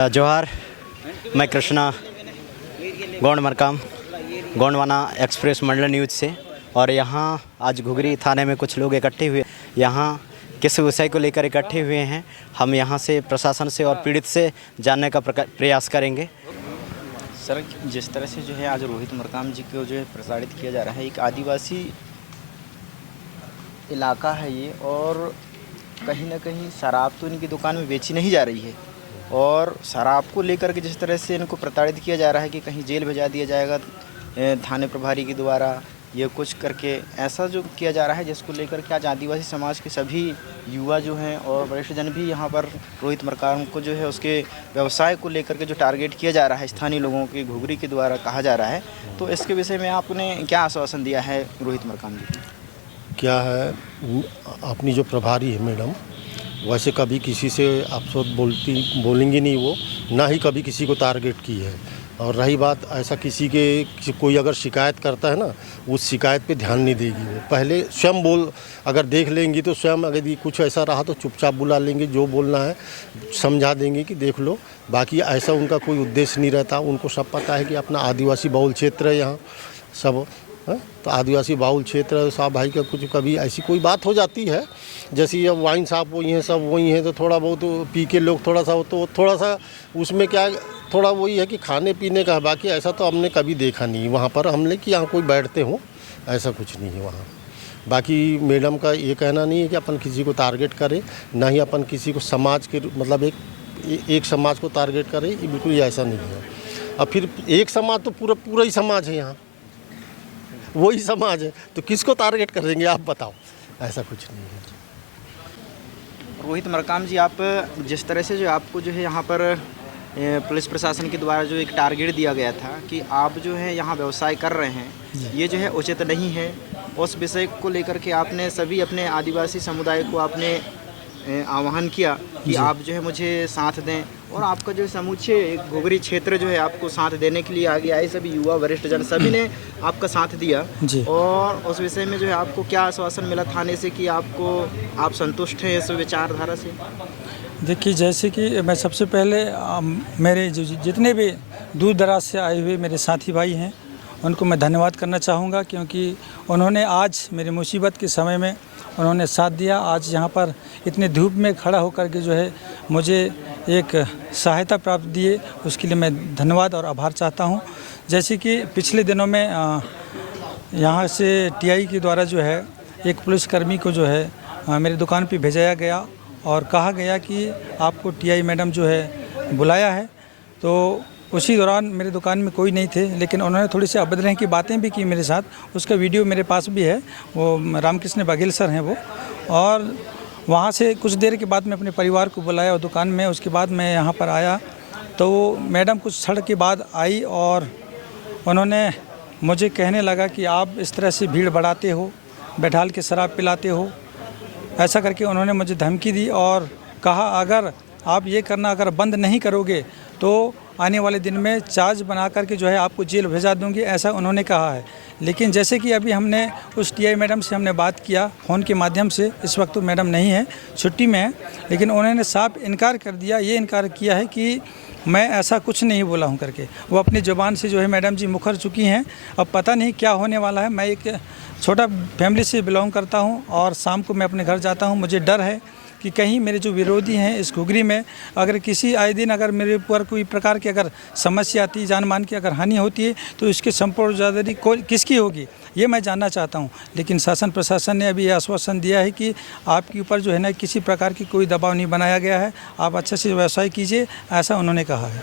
जोहार, मैं कृष्णा गौंड मरकाम गोंडवाना एक्सप्रेस मंडल न्यूज़ से। और यहाँ आज घुघरी थाने में कुछ लोग इकट्ठे हुए, यहाँ किस विषय को लेकर इकट्ठे हुए हैं, हम यहाँ से प्रशासन से और पीड़ित से जानने का प्रयास करेंगे। सर, जिस तरह से जो है आज रोहित मरकाम जी को जो है प्रताड़ित किया जा रहा है, एक आदिवासी इलाका है ये, और कहीं ना कहीं शराब तो इनकी दुकान में बेची नहीं जा रही है, और शराब को लेकर के जिस तरह से इनको प्रताड़ित किया जा रहा है कि कहीं जेल भेजा दिया जाएगा थाने प्रभारी के द्वारा, ये कुछ करके ऐसा जो किया जा रहा है, जिसको लेकर के आज आदिवासी समाज के सभी युवा जो हैं और वरिष्ठ जन भी यहाँ पर रोहित मरकाम को जो है उसके व्यवसाय को लेकर के जो टारगेट किया जा रहा है स्थानीय लोगों के घुघरी के द्वारा कहा जा रहा है, तो इसके विषय में आपने क्या आश्वासन दिया है रोहित मरकाम जी? क्या है, अपनी जो प्रभारी है मैडम, वैसे कभी किसी से आपसे बोलेंगी नहीं वो, ना ही कभी किसी को टारगेट की है। और रही बात ऐसा कोई अगर शिकायत करता है ना, उस शिकायत पे ध्यान नहीं देगी वो। पहले स्वयं अगर देख लेंगी तो स्वयं अगर कुछ ऐसा रहा तो चुपचाप बुला लेंगे, जो बोलना है समझा देंगे कि देख लो। बाकी ऐसा उनका कोई उद्देश्य नहीं रहता। उनको सब पता है कि अपना आदिवासी बहुल क्षेत्र है यहाँ सब, तो आदिवासी बाहुल क्षेत्र साहब भाई का कुछ कभी ऐसी कोई बात हो जाती है, जैसे अब वाइन साहब वही हैं, सब वही हैं, तो थोड़ा बहुत पी के लोग थोड़ा सा उसमें क्या थोड़ा वही है कि खाने पीने का है। बाकी ऐसा तो हमने कभी देखा नहीं वहाँ पर, हमने कि यहाँ कोई बैठते हों, ऐसा कुछ नहीं है वहाँ। बाकी मैडम का ये कहना नहीं है कि अपन किसी को टारगेट करें, ना ही अपन किसी को समाज के मतलब एक समाज को टारगेट करें, ये बिल्कुल ऐसा नहीं है। और फिर एक समाज तो पूरा ही समाज है यहाँ, वही समाज है, तो किसको टारगेट करेंगे आप बताओ? ऐसा कुछ नहीं है। रोहित मरकाम जी, आप जिस तरह से जो आपको जो है यहाँ पर पुलिस प्रशासन के द्वारा जो एक टारगेट दिया गया था कि आप जो है यहाँ व्यवसाय कर रहे हैं, ये जो है उचित नहीं है, उस विषय को लेकर के आपने सभी अपने आदिवासी समुदाय को आपने आह्वान किया कि आप जो है मुझे साथ दें, और आपका जो समूचे घुघरी क्षेत्र जो है आपको साथ देने के लिए आगे आए, सभी युवा वरिष्ठ जन सभी ने आपका साथ दिया जी। और उस विषय में जो है आपको क्या आश्वासन मिला थाने से कि आप संतुष्ट हैं इस विचारधारा से? देखिए, जैसे कि मैं सबसे पहले मेरे जितने भी दूर दराज से आए हुए मेरे साथी भाई हैं, उनको मैं धन्यवाद करना चाहूँगा, क्योंकि उन्होंने आज मेरी मुसीबत के समय में उन्होंने साथ दिया। आज यहाँ पर इतने धूप में खड़ा होकर के जो है मुझे एक सहायता प्राप्त दिए, उसके लिए मैं धन्यवाद और आभार चाहता हूँ। जैसे कि पिछले दिनों में यहाँ से टीआई के द्वारा जो है एक पुलिसकर्मी को जो है मेरी दुकान पे भेजाया गया और कहा गया कि आपको टीआई मैडम जो है बुलाया है। तो उसी दौरान मेरे दुकान में कोई नहीं थे, लेकिन उन्होंने थोड़ी सी अभद्र की बातें भी की मेरे साथ। उसका वीडियो मेरे पास भी है, वो रामकृष्ण बघेल सर हैं वो। और वहाँ से कुछ देर के बाद मैं अपने परिवार को बुलाया और दुकान में, उसके बाद मैं यहाँ पर आया तो मैडम कुछ क्षण के बाद आई और उन्होंने मुझे कहने लगा कि आप इस तरह से भीड़ बढ़ाते हो, बैठाल के शराब पिलाते हो, ऐसा करके उन्होंने मुझे धमकी दी और कहा अगर आप ये करना अगर बंद नहीं करोगे तो आने वाले दिन में चार्ज बना करके जो है आपको जेल भेजा दूंगी, ऐसा उन्होंने कहा है। लेकिन जैसे कि अभी हमने उस टीआई मैडम से हमने बात किया फ़ोन के माध्यम से, इस वक्त तो मैडम नहीं है, छुट्टी में है, लेकिन उन्होंने साफ इनकार कर दिया, ये इनकार किया है कि मैं ऐसा कुछ नहीं बोला हूं करके। वो अपनी ज़ुबान से जो है मैडम जी मुखर चुकी हैं। अब पता नहीं क्या होने वाला है। मैं एक छोटा फैमिली से बिलोंग करता हूं और शाम को मैं अपने घर जाता हूं। मुझे डर है कि कहीं मेरे जो विरोधी हैं इस घुघरी में अगर किसी आए दिन अगर मेरे ऊपर कोई प्रकार की अगर समस्या आती, जान मान की अगर हानि होती है, तो इसके संपूर्ण जिम्मेदारी किसकी होगी, ये मैं जानना चाहता हूं। लेकिन शासन प्रशासन ने अभी ये आश्वासन दिया है कि आपके ऊपर जो है ना किसी प्रकार की कोई दबाव नहीं बनाया गया है, आप अच्छे से व्यवसाय कीजिए, ऐसा उन्होंने कहा है।